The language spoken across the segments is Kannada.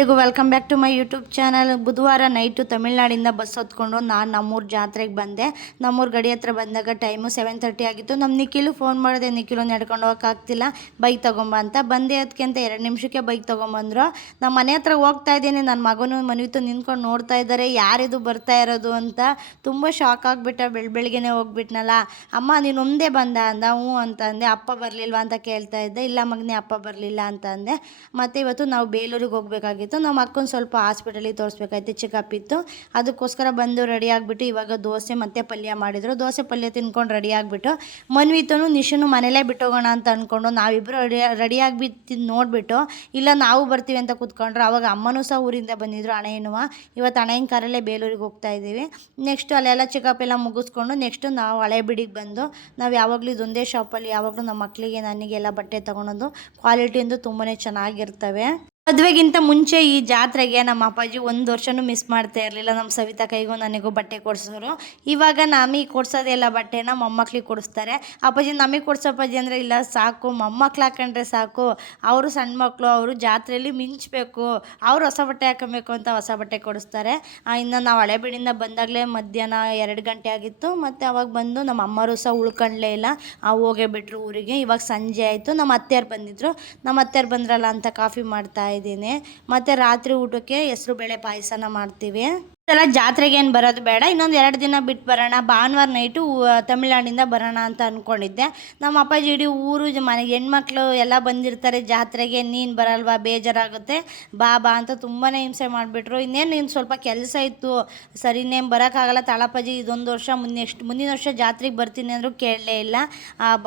ಎಲ್ರಿಗೂ welcome back to my YouTube channel ಬುಧವಾರ ನೈಟು ತಮಿಳುನಾಡಿಂದ ಬಸ್ ಹೊತ್ಕೊಂಡು ನಾನು ನಮ್ಮೂರು ಜಾತ್ರೆಗೆ ಬಂದೆ. ನಮ್ಮೂರು ಗಡಿ ಹತ್ರ ಬಂದಾಗ ಟೈಮು ಸೆವೆನ್ ತರ್ಟಿ ಆಗಿತ್ತು. ನಮ್ಮ ನಿಖಿಲು ಫೋನ್ ಮಾಡಿದೆ, ನಿಖಿಲು ನಡ್ಕೊಂಡು ಹೋಗೋಕ್ಕಾಗ್ತಿಲ್ಲ ಬೈಕ್ ತೊಗೊಂಬ ಅಂತ. ಬಂದೆ ಅದಕ್ಕೆ ಅಂತ ಎರಡು ನಿಮಿಷಕ್ಕೆ ಬೈಕ್ ತೊಗೊಂಬಂದ್ರು. ನಮ್ಮ ಮನೆ ಹತ್ರ ಹೋಗ್ತಾ ಇದ್ದೀನಿ. ನನ್ನ ಮಗನು ಮನೆಯಿತು ನಿಂತ್ಕೊಂಡು ನೋಡ್ತಾ ಇದ್ದಾರೆ ಯಾರಿದು ಬರ್ತಾ ಇರೋದು ಅಂತ ತುಂಬ ಶಾಕ್ ಆಗಿಬಿಟ್ಟ. ಬೆಳ್ ಬೆಳಿಗ್ಗೆನೇ ಹೋಗ್ಬಿಟ್ನಲ್ಲ. ಅಮ್ಮ, ನೀನು ಒಂದೇ ಬಂದ? ಅಂದ. ಹ್ಞೂ ಅಂತ ಅಂದೆ. ಅಪ್ಪ ಬರಲಿಲ್ವಾ? ಅಂತ ಕೇಳ್ತಾ ಇದ್ದೆ. ಇಲ್ಲ ಮಗನೇ, ಅಪ್ಪ ಬರಲಿಲ್ಲ ಅಂತ ಅಂದೆ. ಮತ್ತು ಇವತ್ತು ನಾವು ಬೇಲೂರಿಗೆ ಹೋಗಬೇಕಾಗಿತ್ತು. ನಮ್ಮ ಅಕ್ಕನ ಸ್ವಲ್ಪ ಹಾಸ್ಪಿಟಲಿಗೆ ತೋರಿಸ್ಬೇಕಾಯ್ತು. ಚೆಕಪ್ ಇತ್ತು. ಅದಕ್ಕೋಸ್ಕರ ಬಂದು ರೆಡಿ ಆಗಿಬಿಟ್ಟು ಇವಾಗ ದೋಸೆ ಮತ್ತು ಪಲ್ಯ ಮಾಡಿದರು. ದೋಸೆ ಪಲ್ಯ ತಿನ್ಕೊಂಡು ರೆಡಿ ಆಗಿಬಿಟ್ಟು ಮನ್ವಿತನು ನಿಶನು ಮನೇಲೇ ಬಿಟ್ಟೋಗೋಣ ಅಂತ ಅಂದ್ಕೊಂಡು ನಾವಿಬ್ಬರು ರೆಡಿ ರೆಡಿ ಆಗಿಬಿಟ್ಟು ನೋಡಿಬಿಟ್ಟು ಇಲ್ಲ ನಾವು ಬರ್ತೀವಿ ಅಂತ ಕೂತ್ಕೊಂಡ್ರು. ಅವಾಗ ಅಮ್ಮನೂ ಸಹ ಊರಿಂದ ಬಂದಿದ್ರು. ಅಣೆಯನುವ ಇವತ್ತು ಅಣೆಯನ ಕಾರಲ್ಲೇ ಬೇಲೂರಿಗೆ ಹೋಗ್ತಾ ಇದ್ದೀವಿ. ನೆಕ್ಸ್ಟ್ ಅಲ್ಲೆಲ್ಲ ಚೆಕಪ್ ಎಲ್ಲ ಮುಗಿಸ್ಕೊಂಡು ನೆಕ್ಸ್ಟು ನಾವು ಹಳೆ ಬಿಡಿಗೆ ಬಂದು ನಾವು ಯಾವಾಗಲೂ ಇದೊಂದೇ ಶಾಪಲ್ಲಿ ಯಾವಾಗಲೂ ನಮ್ಮ ಮಕ್ಕಳಿಗೆ ನನಗೆಲ್ಲ ಬಟ್ಟೆ ತೊಗೊಳೋದು ಕ್ವಾಲಿಟಿಯಿಂದ ತುಂಬಾ ಚೆನ್ನಾಗಿರ್ತವೆ. ಮದುವೆಗಿಂತ ಮುಂಚೆ ಈ ಜಾತ್ರೆಗೆ ನಮ್ಮ ಅಪ್ಪಾಜಿ ಒಂದು ವರ್ಷನೂ ಮಿಸ್ ಮಾಡ್ತಾ ಇರಲಿಲ್ಲ. ನಮ್ಮ ಸವಿತಾ ಕೈಗೂ ನನಗೂ ಬಟ್ಟೆ ಕೊಡಿಸೋರು. ಇವಾಗ ನಮಗೆ ಕೊಡ್ಸೋದೆಲ್ಲ ಬಟ್ಟೆನ ಮೊಮ್ಮಕ್ಳಿಗೆ ಕೊಡಿಸ್ತಾರೆ. ಅಪ್ಪಾಜಿ ನಮಗೆ ಕೊಡ್ಸಪ್ಪಾಜಿ ಅಂದರೆ ಇಲ್ಲ, ಸಾಕು. ಮೊಮ್ಮಕ್ಳು ಹಾಕೊಂಡ್ರೆ ಸಾಕು. ಅವರು ಸಣ್ಣ ಮಕ್ಕಳು ಅವರು ಜಾತ್ರೆಯಲ್ಲಿ ಮಿಂಚಬೇಕು. ಅವರು ಹೊಸ ಬಟ್ಟೆ ಹಾಕೊಬೇಕು ಅಂತ ಹೊಸ ಬಟ್ಟೆ ಕೊಡಿಸ್ತಾರೆ. ಇನ್ನು ನಾವು ಹಳೆಬೀಡಿಂದ ಬಂದಾಗಲೇ ಮಧ್ಯಾಹ್ನ ಎರಡು ಗಂಟೆ ಆಗಿತ್ತು. ಮತ್ತು ಅವಾಗ ಬಂದು ನಮ್ಮ ಅಮ್ಮರು ಸಹ ಉಳ್ಕೊಂಡ್ಲೇ ಇಲ್ಲ. ಆ, ಹೋಗೇ ಬಿಟ್ಟರು ಊರಿಗೆ. ಇವಾಗ ಸಂಜೆ ಆಯಿತು. ನಮ್ಮ ಅತ್ತೆಯರು ಬಂದಿದ್ರು. ನಮ್ಮ ಅತ್ತೆಯರು ಬಂದ್ರಲ್ಲ ಅಂತ ಕಾಫಿ ಮಾಡ್ತಾ ಇದ್ದೀನಿ. ಮತ್ತು ರಾತ್ರಿ ಊಟಕ್ಕೆ ಹೆಸರು ಬೇಳೆ ಪಾಯಸನ ಮಾಡ್ತೀವಿ. ಸಲ ಜಾತ್ರೆಗೆ ಏನು ಬರೋದು ಬೇಡ. ಇನ್ನೊಂದು ಎರಡು ದಿನ ಬಿಟ್ಟು ಬರೋಣ. ಭಾನುವಾರ ನೈಟು ತಮಿಳ್ನಾಡಿಂದ ಬರೋಣ ಅಂತ ಅಂದ್ಕೊಂಡಿದ್ದೆ ನಮ್ಮ ಅಪ್ಪಾಜಿ ಇಡೀ ಊರು ಮನೆಗೆ ಹೆಣ್ಮಕ್ಳು ಎಲ್ಲ ಬಂದಿರ್ತಾರೆ ಜಾತ್ರೆಗೆ. ನೀನು ಬರಲ್ವಾ? ಬೇಜಾರಾಗುತ್ತೆ. ಬಾ ಬಾ ಅಂತ ತುಂಬಾ ಹಿಂಸೆ ಮಾಡಿಬಿಟ್ರು. ಇನ್ನೇನು ನೀನು ಸ್ವಲ್ಪ ಕೆಲಸ ಇತ್ತು. ಸರಿ, ಇನ್ನೇನು ಬರೋಕ್ಕಾಗಲ್ಲ. ತಾಳಪ್ಪಾಜಿ ಇದೊಂದು ವರ್ಷ ನೆಕ್ಸ್ಟ್, ಮುಂದಿನ ವರ್ಷ ಜಾತ್ರೆಗೆ ಬರ್ತೀನಿ ಅಂದರೂ ಕೇಳಲೇ ಇಲ್ಲ.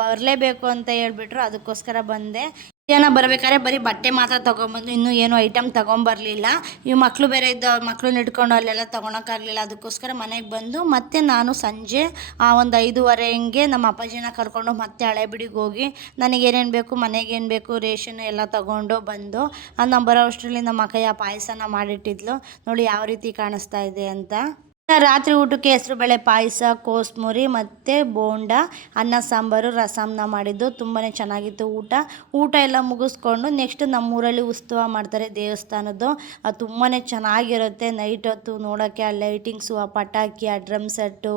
ಬರಲೇಬೇಕು ಅಂತ ಹೇಳ್ಬಿಟ್ರು. ಅದಕ್ಕೋಸ್ಕರ ಬಂದೆ. ಜನ ಬರ್ಬೇಕಾದ್ರೆ ಬರೀ ಬಟ್ಟೆ ಮಾತ್ರ ತೊಗೊಂಬಂದು ಇನ್ನೂ ಏನು ಐಟಮ್ ತೊಗೊಂಬರ್ಲಿಲ್ಲ. ಇವು ಮಕ್ಕಳು ಬೇರೆ ಇದ್ದ ಮಕ್ಕಳನ್ನ ಇಟ್ಕೊಂಡು ಅಲ್ಲೆಲ್ಲ ತೊಗೊಳಕ್ಕಾಗಲಿಲ್ಲ. ಅದಕ್ಕೋಸ್ಕರ ಮನೆಗೆ ಬಂದು ಮತ್ತೆ ನಾನು ಸಂಜೆ, ಆ ಒಂದು ಐದೂವರೆ ಹಿಂಗೆ ನಮ್ಮ ಅಪ್ಪಾಜಿನ ಕರ್ಕೊಂಡು ಮತ್ತೆ ಹಳೆಬಿಡಿಗೆ ಹೋಗಿ ನನಗೇನೇನು ಬೇಕು ಮನೆಗೆ ಏನು ಬೇಕು, ರೇಷನ್ ಎಲ್ಲ ತೊಗೊಂಡು ಬಂದು ಆ ನಂಬರ್ ಬರೋ ಅಷ್ಟರಲ್ಲಿ ನಮ್ಮ ಅಕ್ಕಯ್ಯ ಪಾಯಸನ ಮಾಡಿಟ್ಟಿದ್ಲು. ನೋಡಿ ಯಾವ ರೀತಿ ಕಾಣಿಸ್ತಾ ಇದೆ ಅಂತ. ರಾತ್ರಿ ಊಟಕ್ಕೆ ಹೆಸರು ಬೇಳೆ ಪಾಯಸ, ಕೋಸ್ಮುರಿ ಮತ್ತು ಬೋಂಡ, ಅನ್ನ, ಸಾಂಬಾರು ರಸಮ್ನ ಮಾಡಿದ್ದು ತುಂಬಾ ಚೆನ್ನಾಗಿತ್ತು ಊಟ. ಊಟ ಎಲ್ಲ ಮುಗಿಸ್ಕೊಂಡು ನೆಕ್ಸ್ಟ್ ನಮ್ಮೂರಲ್ಲಿ ಉತ್ಸವ ಮಾಡ್ತಾರೆ ದೇವಸ್ಥಾನದ್ದು. ಅದು ತುಂಬಾ ಚೆನ್ನಾಗಿರುತ್ತೆ. ನೈಟ್ ಹೊತ್ತು ನೋಡೋಕ್ಕೆ ಆ ಲೈಟಿಂಗ್ಸು ಆ ಪಟಾಕಿ, ಆ ಡ್ರಮ್ ಸೆಟ್ಟು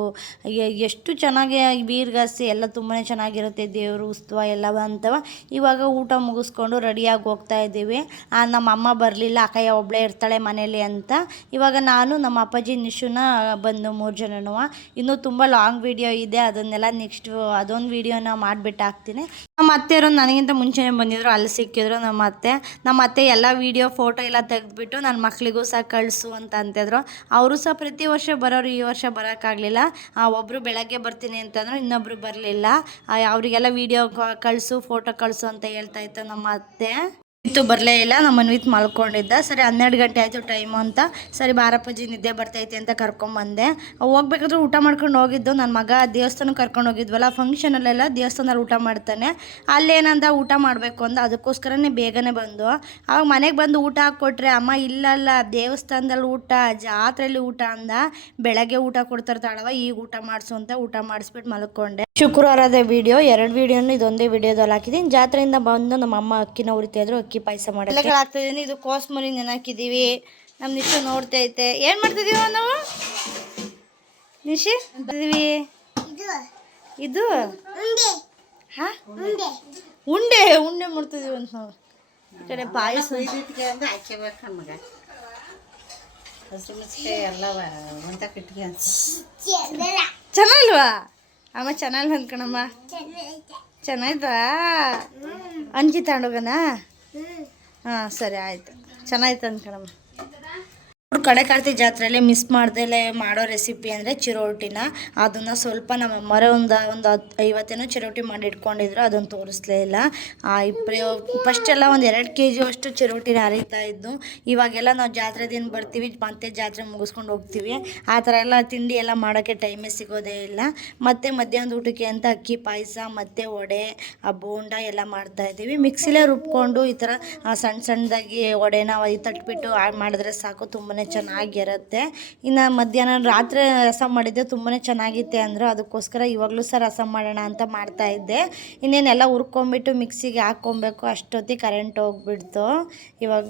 ಎಷ್ಟು ಚೆನ್ನಾಗಿ ಬೀರ್ಗಾಸಿ ಎಲ್ಲ ತುಂಬಾ ಚೆನ್ನಾಗಿರುತ್ತೆ ದೇವರು, ಉತ್ಸವ ಎಲ್ಲ ಅಂತವ. ಇವಾಗ ಊಟ ಮುಗಿಸ್ಕೊಂಡು ರೆಡಿಯಾಗಿ ಹೋಗ್ತಾ ಇದ್ದೀವಿ. ನಮ್ಮ ಅಮ್ಮ ಬರಲಿಲ್ಲ, ಅಕ್ಕಯ್ಯ ಒಬ್ಬಳೇ ಇರ್ತಾಳೆ ಮನೇಲಿ ಅಂತ. ಇವಾಗ ನಾನು, ನಮ್ಮ ಅಪ್ಪಾಜಿ ನಿಶುನ ಬಂದು ಮೂರು ಜನನು. ಇನ್ನೂ ತುಂಬ ಲಾಂಗ್ ವಿಡಿಯೋ ಇದೆ, ಅದನ್ನೆಲ್ಲ ನೆಕ್ಸ್ಟ್ ಅದೊಂದು ವಿಡಿಯೋನ ಮಾಡಿಬಿಟ್ಟು ಹಾಕ್ತೀನಿ. ನಮ್ಮ ಅತ್ತೆಯವರು ನನಗಿಂತ ಮುಂಚೆನೇ ಬಂದಿದ್ರು, ಅಲ್ಲಿ ಸಿಕ್ಕಿದ್ರು ನಮ್ಮ ಅತ್ತೆ. ನಮ್ಮ ಅತ್ತೆ ಎಲ್ಲ ವಿಡಿಯೋ ಫೋಟೋ ಎಲ್ಲ ತೆಗೆದ್ಬಿಟ್ಟು ನನ್ನ ಮಕ್ಕಳಿಗೂ ಸಹ ಕಳಿಸು ಅಂತ ಅಂತಿದ್ರು. ಅವರು ಸಹ ಪ್ರತಿ ವರ್ಷ ಬರೋರು ಈ ವರ್ಷ ಬರೋಕ್ಕಾಗಲಿಲ್ಲ. ಒಬ್ಬರು ಬೆಳಗ್ಗೆ ಬರ್ತೀನಿ ಅಂತಂದ್ರು ಇನ್ನೊಬ್ಬರು ಬರಲಿಲ್ಲ. ಅವರಿಗೆಲ್ಲ ವಿಡಿಯೋ ಕಳಿಸು ಫೋಟೋ ಕಳಿಸು ಅಂತ ಹೇಳ್ತಾ ಇತ್ತು ನಮ್ಮ ಅತ್ತೆ. ಇತ್ತು ಬರಲೇ ಇಲ್ಲ, ನಮ್ಮ ಮನ್ವಿತ್ ಮಲ್ಕೊಂಡಿದ್ದ. ಸರಿ, ಹನ್ನೆರಡು ಗಂಟೆ ಆಯಿತು ಟೈಮು ಅಂತ. ಸರಿ, ಬಾರಪ್ಪಜಿ, ನಿದ್ದೆ ಬರ್ತೈತೆ ಅಂತ ಕರ್ಕೊಂಬಂದೆ ಹೋಗ್ಬೇಕಾದ್ರೆ ಊಟ ಮಾಡ್ಕೊಂಡು ಹೋಗಿದ್ದು. ನನ್ನ ಮಗ ದೇವಸ್ಥಾನಕ್ಕೆ ಕರ್ಕೊಂಡು ಹೋಗಿದ್ವಲ್ಲ ಫಂಕ್ಷನಲ್ಲೆಲ್ಲ ದೇವಸ್ಥಾನದಲ್ಲಿ ಊಟ ಮಾಡ್ತಾನೆ. ಅಲ್ಲೇನಂದ ಊಟ ಮಾಡಬೇಕು ಅಂದ, ಅದಕ್ಕೋಸ್ಕರನೇ ಬೇಗನೆ ಬಂದು. ಅವಾಗ ಮನೆಗೆ ಬಂದು ಊಟ ಹಾಕ್ಕೊಟ್ರೆ ಅಮ್ಮ, ಇಲ್ಲಲ್ಲ, ದೇವಸ್ಥಾನದಲ್ಲಿ ಊಟ ಜಾತ್ರೆಯಲ್ಲಿ ಊಟ ಅಂದ. ಬೆಳಗ್ಗೆ ಊಟ ಕೊಡ್ತಾರೆ ತಾಳವ ಈಗ ಊಟ ಮಾಡಿಸು ಅಂತ ಊಟ ಮಾಡಿಸ್ಬಿಟ್ಟು ಮಲ್ಕೊಂಡೆ. ಶುಕ್ರವಾರದ ವಿಡಿಯೋ ಎರಡು ವಿಡಿಯೋನು ಇದೊಂದೇ ವಿಡಿಯೋದಲ್ಲಿ ಹಾಕಿದ್ದೀನಿ ಜಾತ್ರೆಯಿಂದ ಬಂದು ನಮ್ಮ ಅಮ್ಮ ಅಕ್ಕಿನ ಉರಿತಾ ಇದ್ರು, ಅಕ್ಕಿ ಪಾಯಸ ಮಾಡಿ ಹಾಕ್ತಿದ್ದೀನಿ ಇದು ಕೋಸ್ಮರಿ ನೆನಾಕಿದ್ದೀವಿ. ನಮ್ಮ ನಿಶು ನೋಡ್ತಾ ಐತೆ. ಏನು ಮಾಡ್ತಿದೀವ ನಾವು? ನಿಶಿ? ಇದು? ಹಾ? ಉಂಡೆ. ಉಂಡೆ ಮಾಡ್ತಿದೀವ ಅಂತ ನಾವು. ಈ ಕಡೆ ಪಾಯಸ ಚೆನ್ನಾಗಿಲ್ವಾ? ಅಮ್ಮ ಚೆನ್ನಾಗಿ ಅಂದ್ಕಣಮ್ಮ. ಚೆನ್ನಾಯ್ತಾ ಅಂಜಿ ತಗೊಂಡೋಗಣ ಹಾಂ ಸರಿ ಆಯಿತು. ಚೆನ್ನಾಗಿತ್ತು ಅಂದ್ಕಣಮ್ಮ ಕಡೆ ಕಾರ್ತಿ ಜಾತ್ರೆಯಲ್ಲಿ ಮಿಸ್ ಮಾಡ್ದೇ ಮಾಡೋ ರೆಸಿಪಿ ಅಂದರೆ ಚಿರೋಟಿನ. ಅದನ್ನು ಸ್ವಲ್ಪ ನಮ್ಮ ಅಮ್ಮರೇ ಒಂದು ಒಂದು ಹತ್ತು ಐವತ್ತೇನೋ ಚಿರೋಟಿ ಮಾಡಿ ಇಟ್ಕೊಂಡಿದ್ರು, ಅದನ್ನು ತೋರಿಸ್ಲೇ ಇಲ್ಲ. ಫಸ್ಟ್ ಎಲ್ಲ ಒಂದು ಎರಡು ಕೆ ಜಿ ಅಷ್ಟು ಚಿರೋಟಿನ ಹರಿತಾ ಇದ್ದು ಇವಾಗೆಲ್ಲ ನಾವು ಜಾತ್ರೆ ದಿನ ಬರ್ತೀವಿ, ಮತ್ತೆ ಜಾತ್ರೆ ಮುಗಿಸ್ಕೊಂಡು ಹೋಗ್ತೀವಿ. ಆ ಥರ ಎಲ್ಲ ತಿಂಡಿ ಎಲ್ಲ ಮಾಡೋಕ್ಕೆ ಟೈಮೇ ಸಿಗೋದೇ ಇಲ್ಲ. ಮತ್ತು ಮಧ್ಯಾಹ್ನದ ಊಟಕ್ಕೆ ಅಂತ ಅಕ್ಕಿ, ಪಾಯಸ, ಮತ್ತು ವಡೆ, ಆ ಬೋಂಡ ಎಲ್ಲ ಮಾಡ್ತಾ ಇದ್ದೀವಿ. ಮಿಕ್ಸಿಲೇ ರುಬ್ಕೊಂಡು ಈ ಥರ ಸಣ್ಣ ಸಣ್ಣದಾಗಿ ವಡೆನ ಒಯ್ ತಟ್ಬಿಟ್ಟು ಮಾಡಿದ್ರೆ ಸಾಕು ತುಂಬಾ ಚೆನ್ನಾಗಿರುತ್ತೆ. ಇನ್ನು ಮಧ್ಯಾಹ್ನ ರಾತ್ರಿ ರಸಮ್ ಮಾಡಿದ್ದೆ ತುಂಬಾ ಚೆನ್ನಾಗಿತ್ತೆ ಅಂದರು. ಅದಕ್ಕೋಸ್ಕರ ಇವಾಗಲೂ ಸಹ ರಸಂ ಮಾಡೋಣ ಅಂತ ಮಾಡ್ತಾ ಇದ್ದೆ. ಇನ್ನೇನೆಲ್ಲ ಹುರ್ಕೊಂಬಿಟ್ಟು ಮಿಕ್ಸಿಗೆ ಹಾಕ್ಕೊಬೇಕು. ಅಷ್ಟೊತ್ತಿಗೆ ಕರೆಂಟ್ ಹೋಗ್ಬಿಡ್ತು. ಇವಾಗ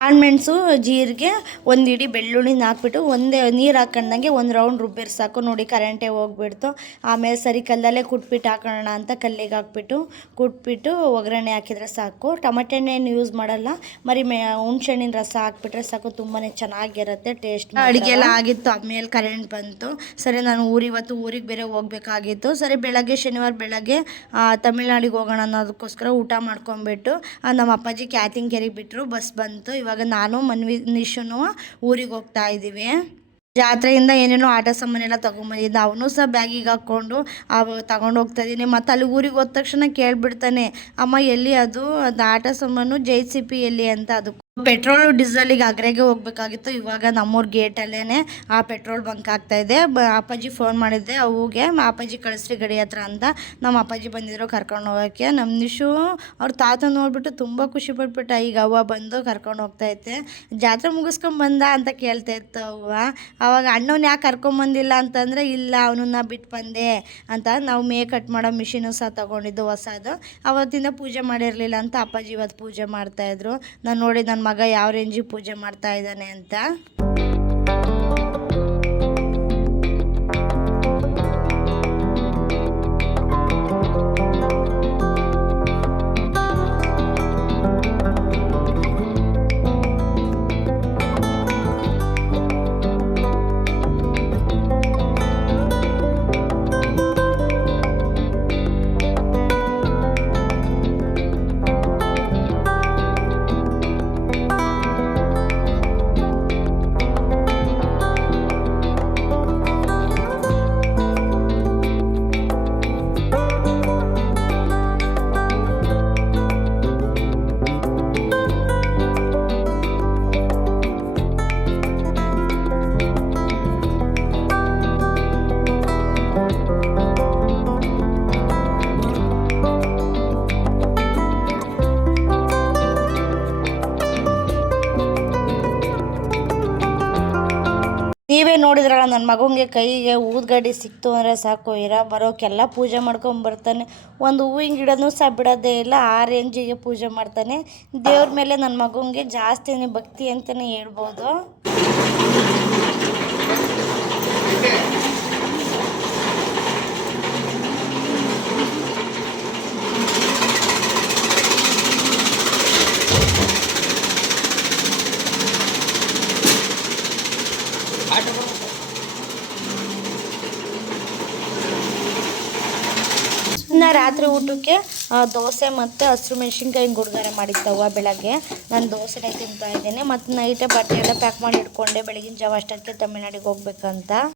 ಕಾಳುಮೆಣಸು ಜೀರಿಗೆ, ಒಂದು ಇಡೀ ಬೆಳ್ಳುಳ್ಳಿನ ಹಾಕ್ಬಿಟ್ಟು ಒಂದೇ ನೀರು ಹಾಕೊಂಡಂಗೆ ಒಂದು ರೌಂಡ್ ರುಬ್ಬಿರ್ ಸಾಕು. ನೋಡಿ ಕರೆಂಟೇ ಹೋಗ್ಬಿಡ್ತು. ಆಮೇಲೆ ಸರಿ ಕಲ್ಲಲ್ಲೇ ಕುಟ್ಬಿಟ್ಟು ಹಾಕೋಣ ಅಂತ ಕಲ್ಲಿಗೆ ಹಾಕ್ಬಿಟ್ಟು ಕುಟ್ಬಿಟ್ಟು ಒಗ್ಗರಣೆ ಹಾಕಿದರೆ ಸಾಕು. ಟೊಮೆಟೊ ಹಣ್ಣು ಯೂಸ್ ಮಾಡಲ್ಲ. ಮರಿ ಮೆ, ಹುಣ್ಸೆಣ್ಣಿನ ರಸ ಹಾಕ್ಬಿಟ್ರೆ ಸಾಕು. ತುಂಬಾ ಚೆನ್ನಾಗಿರುತ್ತೆ ಟೇಸ್ಟ್ ಅಡುಗೆ ಎಲ್ಲ ಆಗಿತ್ತು ಆಮೇಲೆ ಕರೆಂಟ್ ಬಂತು. ಸರಿ, ನಾನು ಊರಿವತ್ತು ಊರಿಗೆ ಬೇರೆ ಹೋಗ್ಬೇಕಾಗಿತ್ತು. ಸರಿ, ಬೆಳಗ್ಗೆ, ಶನಿವಾರ ಬೆಳಗ್ಗೆ ತಮಿಳ್ನಾಡಿಗೆ ಹೋಗೋಣ ಅನ್ನೋದಕ್ಕೋಸ್ಕರ ಊಟ ಮಾಡ್ಕೊಂಬಿಟ್ಟು ನಮ್ಮ ಅಪ್ಪಾಜಿ ಕ್ಯಾತಿಂಗ್ ಬಿಟ್ಟರು ಬಸ್ ಬಂತು. ಇವಾಗ ನಾನು, ಮನ್ವಿ, ನಿಶುನು ಊರಿಗೆ ಹೋಗ್ತಾ ಇದ್ದೀವಿ. ಜಾತ್ರೆಯಿಂದ ಏನೇನೋ ಆಟ ಸಾಮಾನೆಲ್ಲ ತೊಗೊಂಬಂದಿದ್ದ, ಅವನು ಸಹ ಬ್ಯಾಗಿಗೆ ಹಾಕ್ಕೊಂಡು ಅವ ತಗೊಂಡು ಹೋಗ್ತಾ ಇದ್ದೀನಿ. ಮತ್ತು ಅಲ್ಲಿ ಊರಿಗೆ ಹೋದ ತಕ್ಷಣ ಕೇಳಿಬಿಡ್ತಾನೆ, ಅಮ್ಮ, ಎಲ್ಲಿ ಅದು? ಅದು ಆಟ ಸಾಮಾನು ಜೆ ಸಿ ಪಿ ಎಲ್ಲಿ? ಅಂತ ಅದು ಪೆಟ್ರೋಲು ಡೀಸೆಲಿಗೆ ಅಗ್ರೆಗೆ ಹೋಗ್ಬೇಕಾಗಿತ್ತು. ಇವಾಗ ನಮ್ಮೂರ ಗೇಟಲ್ಲೇ ಆ ಪೆಟ್ರೋಲ್ ಬಂಕ್ ಆಗ್ತಾ ಇದೆ. ಅಪ್ಪಾಜಿ ಫೋನ್ ಮಾಡಿದ್ದೆ. ಅವುಗೆ, ಅಪ್ಪಾಜಿ ಕಳಿಸ್ರಿ ಗಡಿ ಹತ್ರ ಅಂತ ನಮ್ಮ ಅಪ್ಪಾಜಿ ಬಂದಿದ್ರು ಕರ್ಕೊಂಡು ಹೋಗೋಕ್ಕೆ. ನಮ್ಮ ನಿಶು, ಅವ್ರ ತಾತ ನೋಡ್ಬಿಟ್ಟು ತುಂಬ ಖುಷಿ ಪಟ್ಬಿಟ್ಟ. ಈಗ ಅವ್ವ ಬಂದು ಕರ್ಕೊಂಡು ಹೋಗ್ತಾ ಐತೆ ಜಾತ್ರೆ ಮುಗಿಸ್ಕೊಂಡ್ ಬಂದ? ಅಂತ ಕೇಳ್ತಾ ಇತ್ತು ಅವ್ವ. ಅವಾಗ ಅಣ್ಣವ್ನ ಯಾಕೆ ಕರ್ಕೊಂಬಂದಿಲ್ಲ ಅಂತಂದರೆ, ಇಲ್ಲ, ಅವನನ್ನ ಬಿಟ್ಟು ಬಂದೆ ಅಂತ ನಾವು ಮೇ ಕಟ್ ಮಾಡೋ ಮಿಷಿನು ಸಹ ತೊಗೊಂಡಿದ್ದು ಹೊಸದು. ಅವತ್ತಿಂದ ಪೂಜೆ ಮಾಡಿರಲಿಲ್ಲ ಅಂತ ಅಪ್ಪಾಜಿ ಇವತ್ತು ಪೂಜೆ ಮಾಡ್ತಾಯಿದ್ರು ನಾನು ನೋಡಿ ನನ್ನ ಮಗ ಯಾವ ರೇಂಜಿಗೆ ಪೂಜೆ ಮಾಡ್ತಾ ಇದ್ದಾನೆ ಅಂತ. ನೋಡಿದ್ರಲ್ಲ ನನ್ನ ಮಗನಿಗೆ ಕೈಗೆ ಊದ್ಗಡ್ಡಿ ಸಿಕ್ತು ಅಂದರೆ ಸಾಕು. ಇರ ಬರೋಕ್ಕೆಲ್ಲ ಪೂಜೆ ಮಾಡ್ಕೊಂಡು ಬರ್ತಾನೆ. ಒಂದು ಹೂವಿನ ಗಿಡನೂ ಸಹ ಬಿಡೋದೇ ಇಲ್ಲ, ಆ ರೇಂಜಿಗೆ ಪೂಜೆ ಮಾಡ್ತಾನೆ. ದೇವ್ರ ಮೇಲೆ ನನ್ನ ಮಗನಿಗೆ ಜಾಸ್ತಿನೇ ಭಕ್ತಿ ಅಂತಲೇ ಹೇಳ್ಬೋದು. ಇನ್ನು ರಾತ್ರಿ ಊಟಕ್ಕೆ ದೋಸೆ ಮತ್ತು ಹಸಿರು ಮೆಣಸಿನ್ಕಾಯಿ ಗುಡ್ಗಾರ ಮಾಡಿದ್ದವ ಬೆಳಗ್ಗೆ. ನಾನು ದೋಸೆನೇ ತಿಂತಾ ಇದ್ದೇನೆ, ಮತ್ತು ನೈಟೇ ಬಟ್ಟೆ ಎಲ್ಲ ಪ್ಯಾಕ್ ಮಾಡಿ ಇಟ್ಕೊಂಡೆ, ಬೆಳಗಿನ ಜಾವ ಅಷ್ಟೊತ್ತಿಗೆ ತಮಿಳ್ನಾಡಿಗೆ ಹೋಗ್ಬೇಕಂತ.